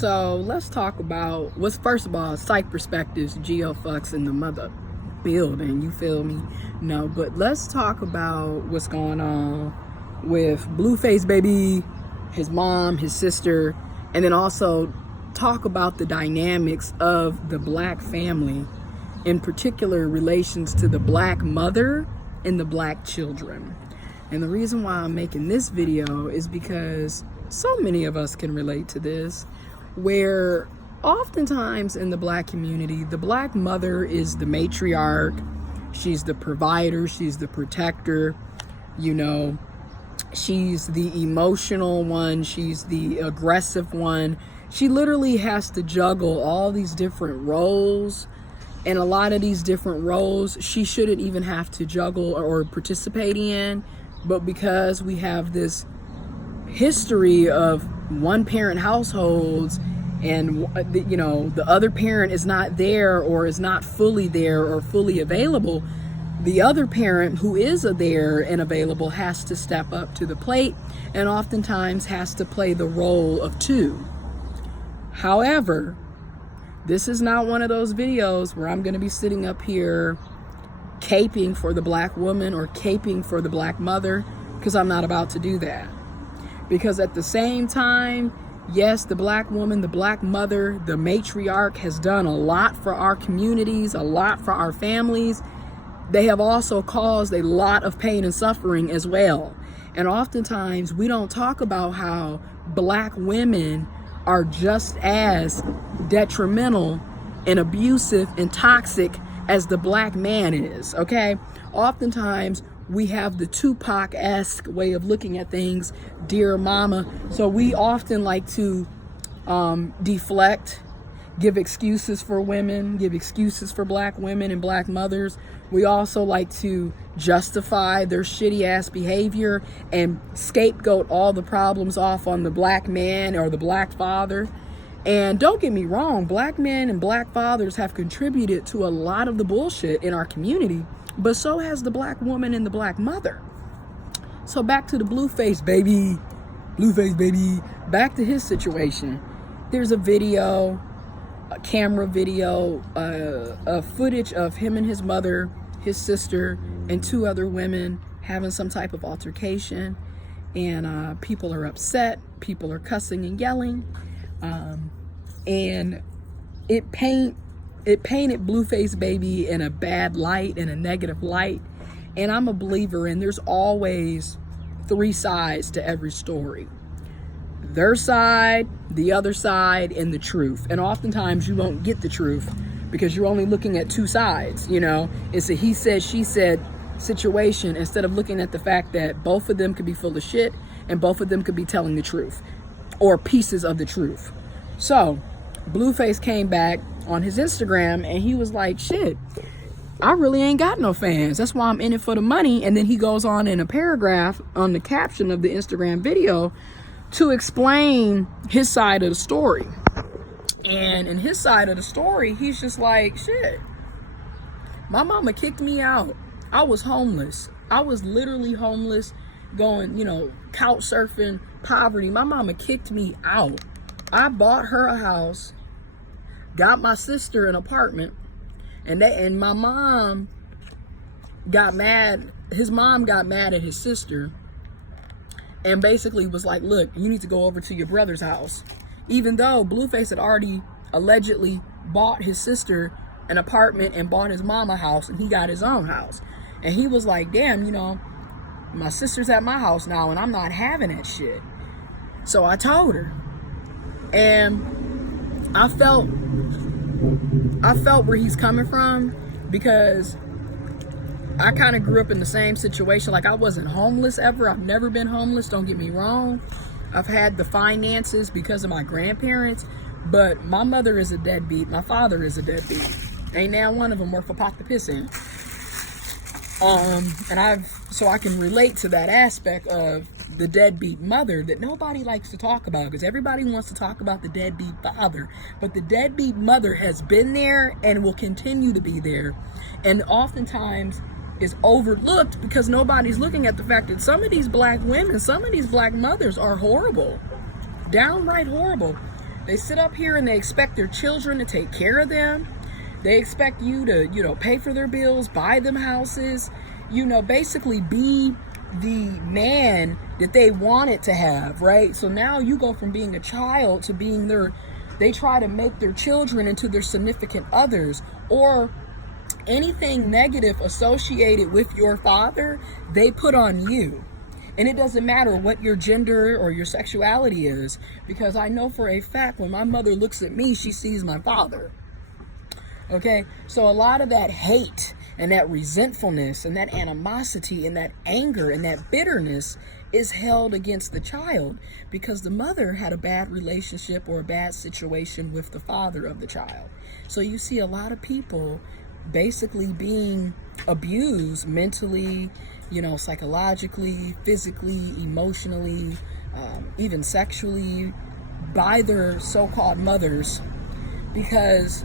So let's talk about what's, first of all, psych perspectives, geofucks in the mother building, you feel me? No, but let's talk about what's going on with Blueface baby, his mom, his sister, and then also talk about the dynamics of the black family, in particular relations to the black mother and the black children. And the reason why I'm making this video is because so many of us can relate to this, where oftentimes in the black community, the black mother is the matriarch, she's the provider, she's the protector, you know, she's the emotional one, she's the aggressive one. She literally has to juggle all these different roles, and a lot of these different roles she shouldn't even have to juggle or participate in, but because we have this history of one parent households and you know the other parent is not there or is not fully there or fully available, the other parent who is there and available has to step up to the plate and oftentimes has to play the role of two. However, this is not one of those videos where I'm going to be sitting up here caping for the black woman or caping for the black mother, because I'm not about to do that. Because at the same time, yes, the black woman, the black mother, the matriarch has done a lot for our communities, a lot for our families. They have also caused a lot of pain and suffering as well. And oftentimes we don't talk about how black women are just as detrimental and abusive and toxic as the black man is, okay? Oftentimes we have the Tupac-esque way of looking at things, dear mama. So we often like to deflect, give excuses for women, give excuses for black women and black mothers. We also like to justify their shitty ass behavior and scapegoat all the problems off on the black man or the black father. And don't get me wrong, black men and black fathers have contributed to a lot of the bullshit in our community, but so has the black woman and the black mother. So back to the Blueface baby, back to his situation. There's a video, a camera video, a footage of him and his mother, his sister, and two other women having some type of altercation, and people are upset, people are cussing and yelling, and it painted Blueface baby in a bad light, in a negative light. And I'm a believer in there's always three sides to every story: their side, the other side, and the truth. And oftentimes you won't get the truth because you're only looking at two sides. You know, it's a he said, she said situation, instead of looking at the fact that both of them could be full of shit and both of them could be telling the truth or pieces of the truth. So Blueface came back on his Instagram and he was like, shit, I really ain't got no fans. That's why I'm in it for the money. And then he goes on in a paragraph on the caption of the Instagram video to explain his side of the story. And in his side of the story, he's just like, shit, my mama kicked me out. I was homeless. I was literally homeless, going, you know, couch surfing, poverty. My mama kicked me out. I bought her a house, got my sister an apartment, and my mom got mad. His mom got mad at his sister and basically was like, look, you need to go over to your brother's house. Even though Blueface had already allegedly bought his sister an apartment and bought his mom a house, and he got his own house. And he was like, damn, you know, my sister's at my house now and I'm not having that shit. So I told her. And I felt where he's coming from, because I kind of grew up in the same situation. Like, I wasn't homeless ever. I've never been homeless, don't get me wrong. I've had the finances because of my grandparents, but my mother is a deadbeat. My father is a deadbeat. Ain't now one of them worth a pot to piss in. So I can relate to that aspect of the deadbeat mother that nobody likes to talk about, because everybody wants to talk about the deadbeat father, but the deadbeat mother has been there and will continue to be there, and oftentimes is overlooked because nobody's looking at the fact that some of these black women, some of these black mothers are horrible, downright horrible. They sit up here and they expect their children to take care of them. They expect you to, pay for their bills, buy them houses, basically be the man that they wanted to have, right? So now you go from being a child to being they try to make their children into their significant others, or anything negative associated with your father, they put on you. And it doesn't matter what your gender or your sexuality is, because I know for a fact when my mother looks at me, she sees my father. Okay, so a lot of that hate and that resentfulness and that animosity and that anger and that bitterness is held against the child because the mother had a bad relationship or a bad situation with the father of the child. So you see a lot of people basically being abused mentally, psychologically, physically, emotionally, even sexually by their so-called mothers because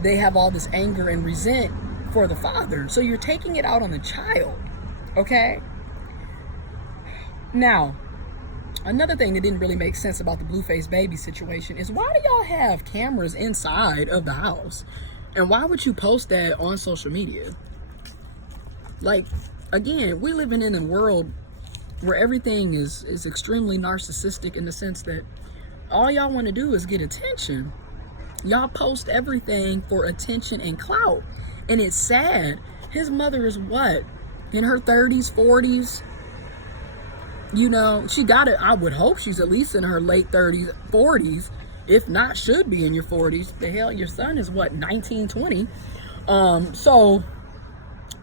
they have all this anger and resent for the father. So you're taking it out on the child, okay? Now, another thing that didn't really make sense about the Blueface baby situation is, why do y'all have cameras inside of the house? And why would you post that on social media? Like, again, we're living in a world where everything is extremely narcissistic, in the sense that all y'all want to do is get attention. Y'all post everything for attention and clout. And it's sad. His mother is what? In her 30s, 40s? She got it. I would hope she's at least in her late 30s, 40s. If not, should be in your 40s. The hell, your son is what, 19, 20? So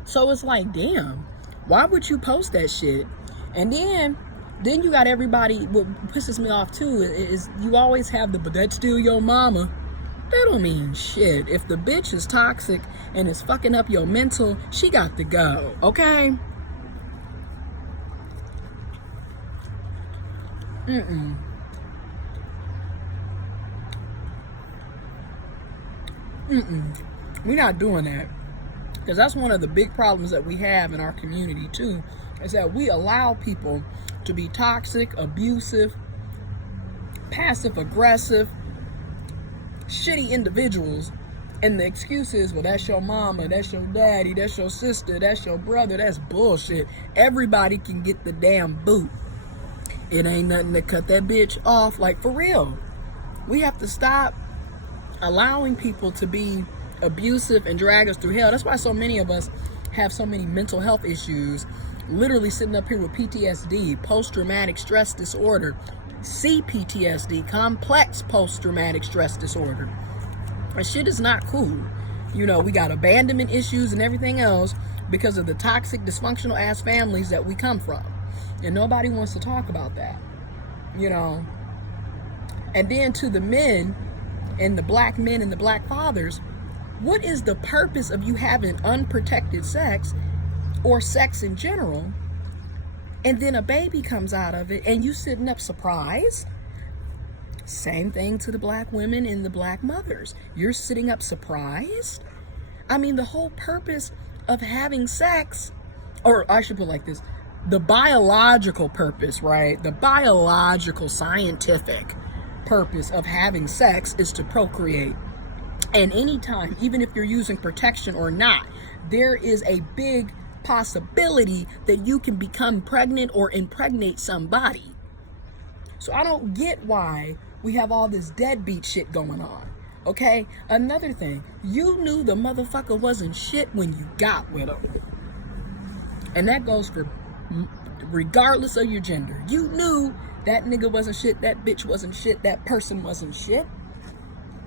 it's like, damn, why would you post that shit? And then you got everybody, what pisses me off too is you always have but that's still your mama. That don't mean shit. If the bitch is toxic and is fucking up your mental, she got to go, okay? We're not doing that. Because that's one of the big problems that we have in our community too, is that we allow people to be toxic, abusive, passive aggressive, shitty individuals, and the excuse is, well, that's your mama, that's your daddy, that's your sister, that's your brother. That's bullshit. Everybody can get the damn boot. It ain't nothing to cut that bitch off. Like, for real, we have to stop allowing people to be abusive and drag us through hell. That's why so many of us have so many mental health issues, literally sitting up here with PTSD, post-traumatic stress disorder, CPTSD, complex post-traumatic stress disorder. And shit is not cool. We got abandonment issues and everything else because of the toxic, dysfunctional ass families that we come from. And nobody wants to talk about that. And then to the men and the black men and the black fathers, what is the purpose of you having unprotected sex or sex in general, and then a baby comes out of it and you sitting up surprised? Same thing to the black women and the black mothers. You're sitting up surprised? I mean, the whole purpose of having sex, or I should put it like this, the biological purpose, right? The biological scientific purpose of having sex is to procreate. And anytime, even if you're using protection or not, there is a big possibility that you can become pregnant or impregnate somebody. So I don't get why we have all this deadbeat shit going on. Okay? Another thing, you knew the motherfucker wasn't shit when you got with him. And that goes for regardless of your gender. You knew that nigga wasn't shit, that bitch wasn't shit, that person wasn't shit.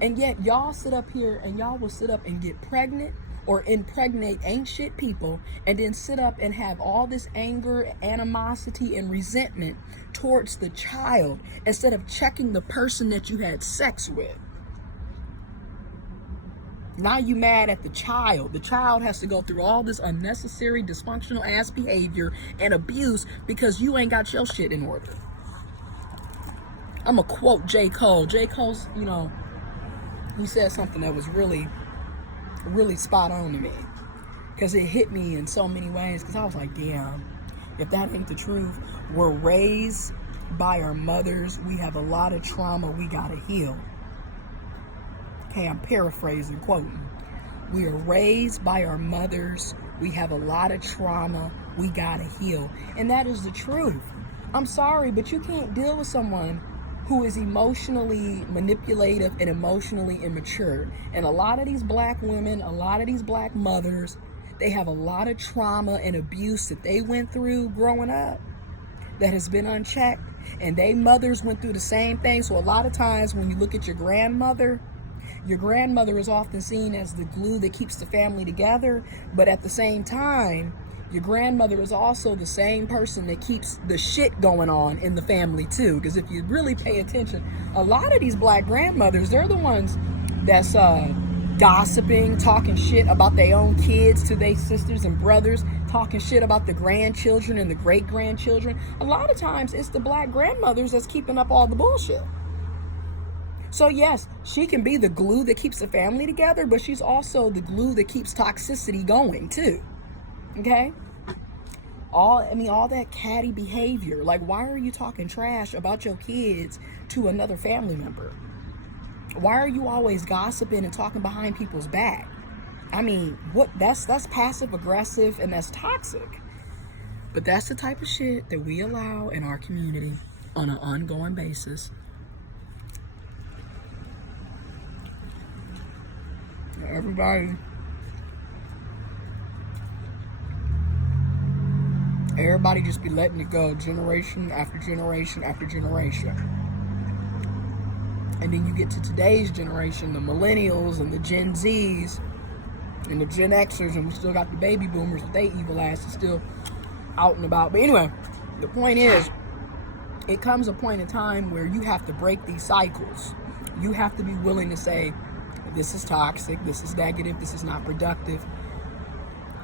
And yet y'all sit up here and y'all will sit up and get pregnant or impregnate ain't shit people, and then sit up and have all this anger, animosity, and resentment towards the child instead of checking the person that you had sex with. Now you mad at the child. The child has to go through all this unnecessary, dysfunctional ass behavior and abuse because you ain't got your shit in order. I'm gonna quote J. Cole. J. Cole's, he said something that was really, really spot on to me, because it hit me in so many ways, because I was like, damn, if that ain't the truth. We're raised by our mothers. We have a lot of trauma we gotta heal. Okay, I'm paraphrasing, quoting. We are raised by our mothers. We have a lot of trauma. We gotta heal. And that is the truth. I'm sorry, but you can't deal with someone who is emotionally manipulative and emotionally immature. And a lot of these black women, a lot of these black mothers, they have a lot of trauma and abuse that they went through growing up that has been unchecked. And they mothers went through the same thing. So a lot of times when you look at your grandmother is often seen as the glue that keeps the family together. But at the same time, your grandmother is also the same person that keeps the shit going on in the family too. Because if you really pay attention, a lot of these black grandmothers, they're the ones that's gossiping, talking shit about their own kids to their sisters and brothers, talking shit about the grandchildren and the great-grandchildren. A lot of times it's the black grandmothers that's keeping up all the bullshit. So yes, she can be the glue that keeps the family together, but she's also the glue that keeps toxicity going too. Okay? All that catty behavior. Like, why are you talking trash about your kids to another family member? Why are you always gossiping and talking behind people's back? I mean, that's passive aggressive and that's toxic. But that's the type of shit that we allow in our community on an ongoing basis. Everybody just be letting it go generation after generation after generation. And then you get to today's generation, the millennials and the Gen Zs and the Gen Xers, and we still got the baby boomers with their evil asses still out and about. But anyway, the point is, it comes a point in time where you have to break these cycles. You have to be willing to say, this is toxic, this is negative, this is not productive,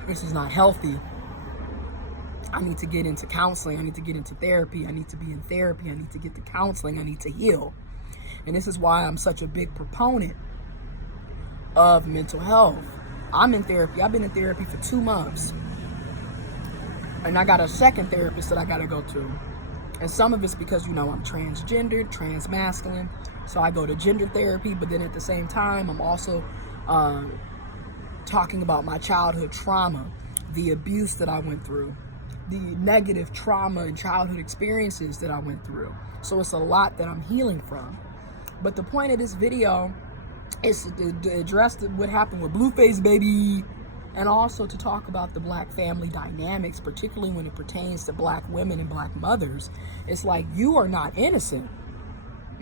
this is not healthy. I need to get into counseling, I need to get into therapy, I need to be in therapy, I need to get to counseling, I need to heal. And this is why I'm such a big proponent of mental health. I'm in therapy. I've been in therapy for 2 months. And I got a second therapist that I got to go to. And some of it's because, I'm transgender, transmasculine. So I go to gender therapy. But then at the same time, I'm also talking about my childhood trauma, the abuse that I went through, the negative trauma and childhood experiences that I went through. So it's a lot that I'm healing from. But the point of this video is to address what happened with Blueface, baby, and also to talk about the black family dynamics, particularly when it pertains to black women and black mothers. It's like, you are not innocent,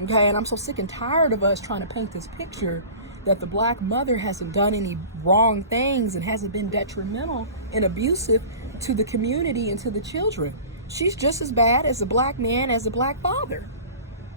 okay? And I'm so sick and tired of us trying to paint this picture that the black mother hasn't done any wrong things and hasn't been detrimental and abusive to the community and to the children. She's just as bad as a black man, as a black father.